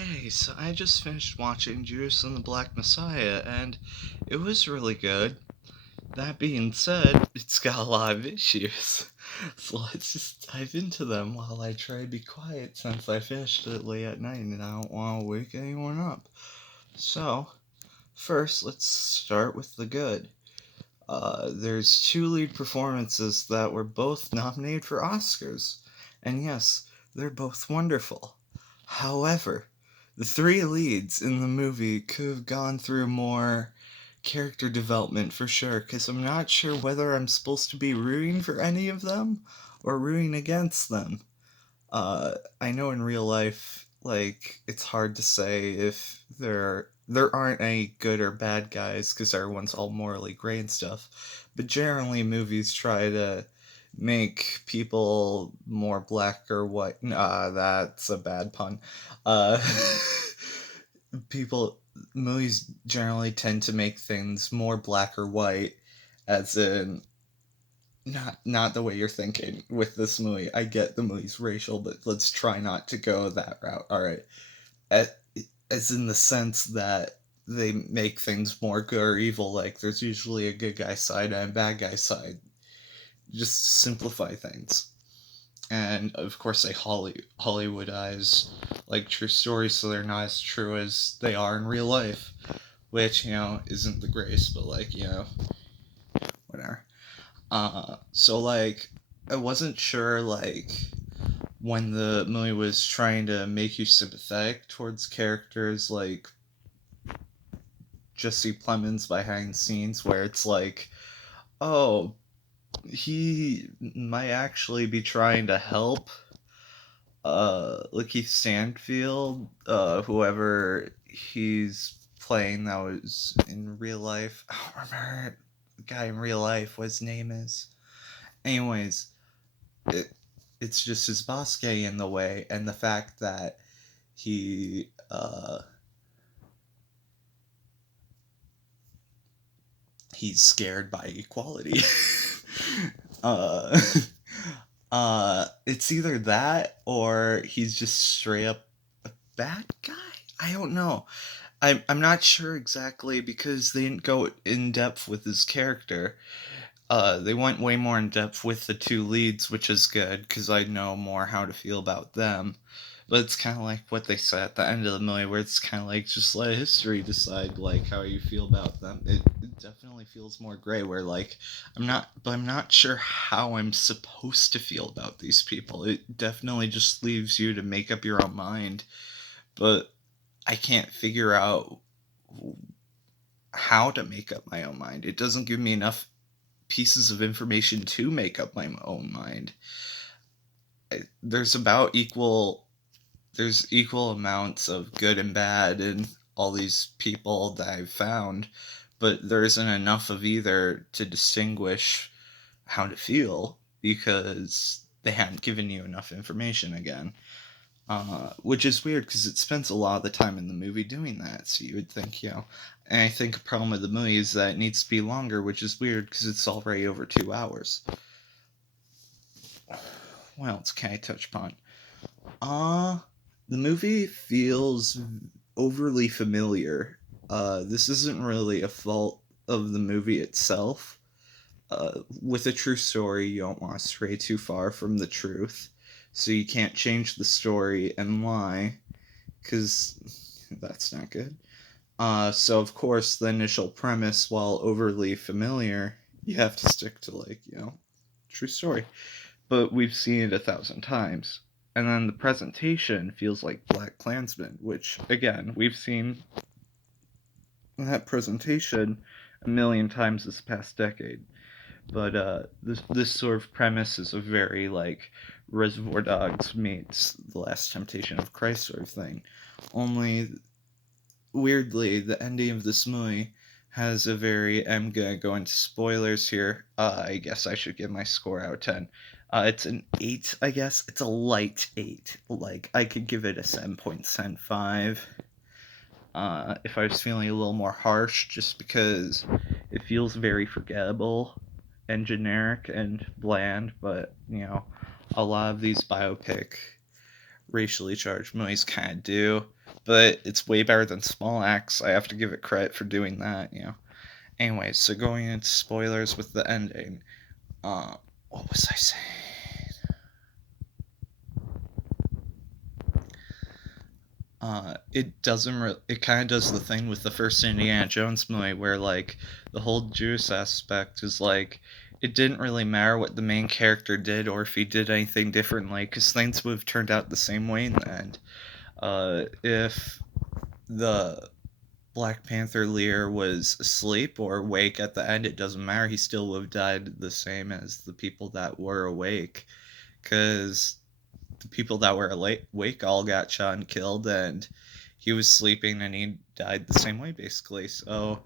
Hey, so I just finished watching Judas and the Black Messiah, and it was really good. That being said, it's got a lot of issues. So let's just dive into them while I try to be quiet since I finished it late at night and I don't want to wake anyone up. So, first, let's start with the good. There's two lead performances that were both nominated for Oscars. And yes, they're both wonderful. However, the three leads in the movie could have gone through more character development for sure, because I'm not sure whether I'm supposed to be rooting for any of them or rooting against them. I know in real life, it's hard to say if there aren't any good or bad guys because everyone's all morally gray and stuff. But generally, movies try to make people more black or white. Nah, that's a bad pun. Uh, people movies generally tend to make things more black or white, as in not the way you're thinking with this movie. I get the movie's racial, but let's try not to go that route. All right, as, as in the sense that they make things more good or evil. Like there's usually a good guy side and a bad guy side. Just simplify things, and of course they Hollywoodize like true stories, so they're not as true as they are in real life, which isn't the greatest, but whatever. So I wasn't sure when the movie was trying to make you sympathetic towards characters like Jesse Plemons behind scenes, where it's like, oh, he might actually be trying to help LaKeith Stanfield, whoever he's playing that was in real life. I don't remember the guy in real life what his name is. Anyways, it's just his boss getting in the way, and the fact that he he's scared by equality. uh it's either that or he's just straight up a bad guy. I don't know. I'm not sure exactly because they didn't go in depth with his character. They went way more in depth with the two leads, which is good because I know more how to feel about them. But it's kind of like what they said at the end of the movie, where it's kind of like just let history decide how you feel about them. It definitely feels more gray, where I'm not sure how I'm supposed to feel about these people. It definitely just leaves you to make up your own mind, but I can't figure out how to make up my own mind. It doesn't give me enough pieces of information to make up my own mind. There's about equal amounts of good and bad in all these people that I've found, but there isn't enough of either to distinguish how to feel because they haven't given you enough information again. Which is weird because it spends a lot of the time in the movie doing that, so you would think, and I think a problem with the movie is that it needs to be longer, which is weird because it's already over 2 hours. What else can I touch upon? The movie feels overly familiar. This isn't really a fault of the movie itself. With a true story, you don't want to stray too far from the truth, so you can't change the story and lie, because that's not good. So of course, the initial premise, while overly familiar, you have to stick to true story. But we've seen it 1,000 times. And then the presentation feels like Black Klansman, which, again, we've seen that presentation a million times this past decade. But this sort of premise is a very Reservoir Dogs meets The Last Temptation of Christ sort of thing. Only weirdly, the ending of this movie has a very. I'm gonna go into spoilers here. I guess I should give my score out of 10. It's an 8, I guess. It's a light 8. I could give it a 7.75. If I was feeling a little more harsh, just because it feels very forgettable and generic and bland, but, a lot of these biopic racially charged movies kind of do. but it's way better than Small Axe. I have to give it credit for doing that, you know. Anyway, so going into spoilers with the ending. What was I saying? It doesn't. It kind of does the thing with the first Indiana Jones movie, where like the whole Judas aspect is like it didn't really matter what the main character did or if he did anything differently, because things would have turned out the same way in the end. If the Black Panther leader was asleep or awake at the end, it doesn't matter. He still would have died the same as the people that were awake, because the people that were awake all got shot and killed, and he was sleeping and he died the same way, basically. So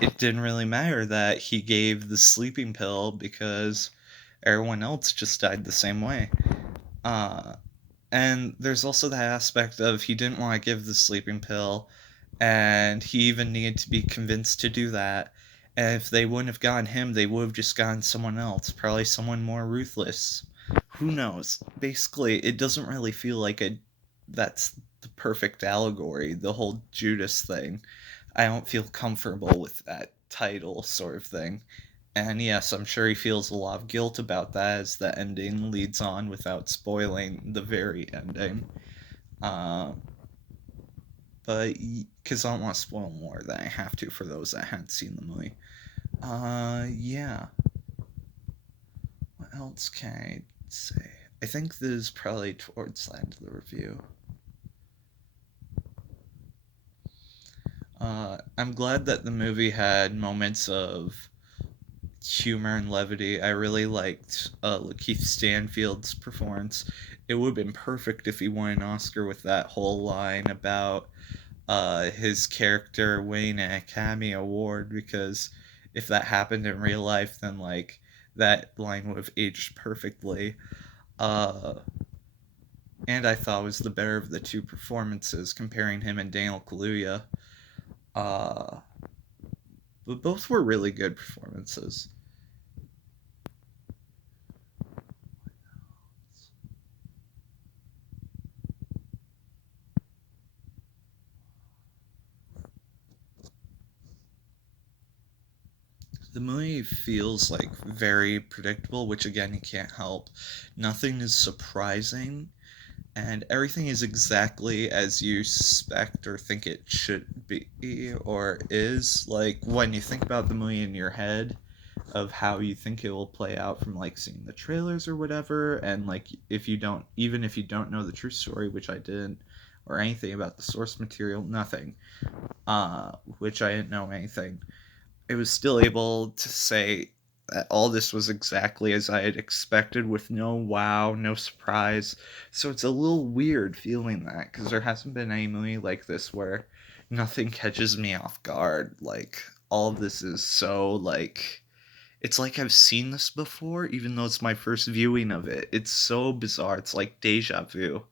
it didn't really matter that he gave the sleeping pill because everyone else just died the same way. Uh, and there's also that aspect of he didn't want to give the sleeping pill, and he even needed to be convinced to do that. And if they wouldn't have gotten him, they would have just gotten someone else, probably someone more ruthless. Who knows? Basically, it doesn't really feel like that's the perfect allegory, the whole Judas thing. I don't feel comfortable with that title sort of thing. And yes, I'm sure he feels a lot of guilt about that as the ending leads on without spoiling the very ending. Uh, but because I don't want to spoil more than I have to for those that haven't seen the movie. Yeah. What else can I say? I think this is probably towards the end of the review. I'm glad that the movie had moments of humor and levity. I really liked LaKeith Stanfield's performance. It would have been perfect if he won an Oscar with that whole line about his character winning an Academy Award, because if that happened in real life, then like that line would have aged perfectly. Uh, and I thought was the better of the two performances, comparing him and Daniel Kaluuya. Uh, but both were really good performances. The movie feels like very predictable, which again you can't help. Nothing is surprising, and everything is exactly as you suspect or think it should be or is. Like when you think about the movie in your head, of how you think it will play out from like seeing the trailers or whatever, and like if you don't, even if you don't know the true story, which I didn't, or anything about the source material, nothing, which I didn't know anything, it was still able to say that all this was exactly as I had expected, with no wow, no surprise. So it's a little weird feeling that, because there hasn't been any movie like this where nothing catches me off guard. Like, all of this is so, like, it's like I've seen this before, even though it's my first viewing of it. It's so bizarre. It's like deja vu.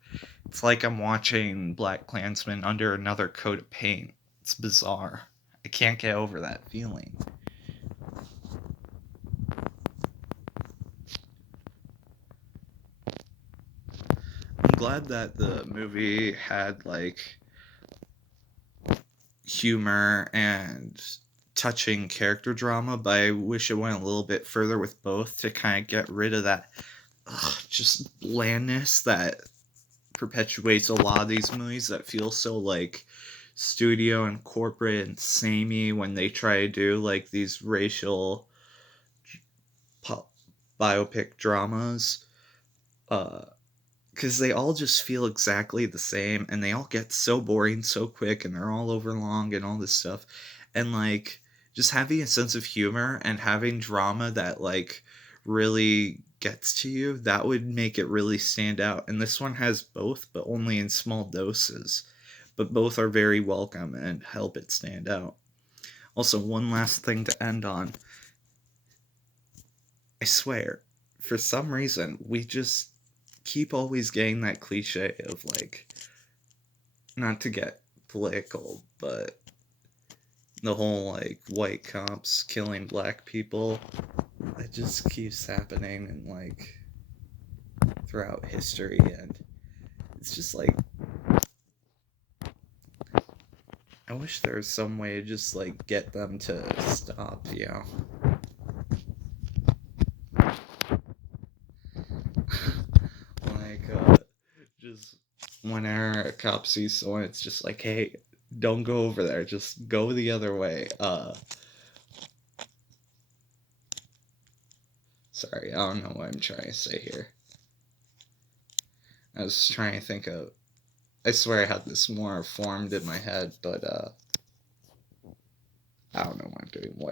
It's like I'm watching Black Klansman under another coat of paint. It's bizarre. I can't get over that feeling. I'm glad that the movie had like humor and touching character drama, but I wish it went a little bit further with both to kind of get rid of that just blandness that perpetuates a lot of these movies that feel so like studio and corporate and samey when they try to do like these racial po- biopic dramas. Uh, because they all just feel exactly the same, and they all get so boring so quick, and they're all over long and all this stuff. And like just having a sense of humor and having drama that like really gets to you, that would make it really stand out. And this one has both, but only in small doses. But both are very welcome and help it stand out. Also, one last thing to end on. I swear, for some reason, we just keep always getting that cliche of like, not to get political, but the whole like white cops killing black people. That just keeps happening and like throughout history, and it's just like I wish there was some way to just, like, get them to stop, you know? Like, just whenever a cop sees someone, it's just like, hey, don't go over there, just go the other way. Sorry, I don't know what I'm trying to say here. I was trying to think of, I swear I had this more formed in my head, but, I don't know what I'm doing, whatever.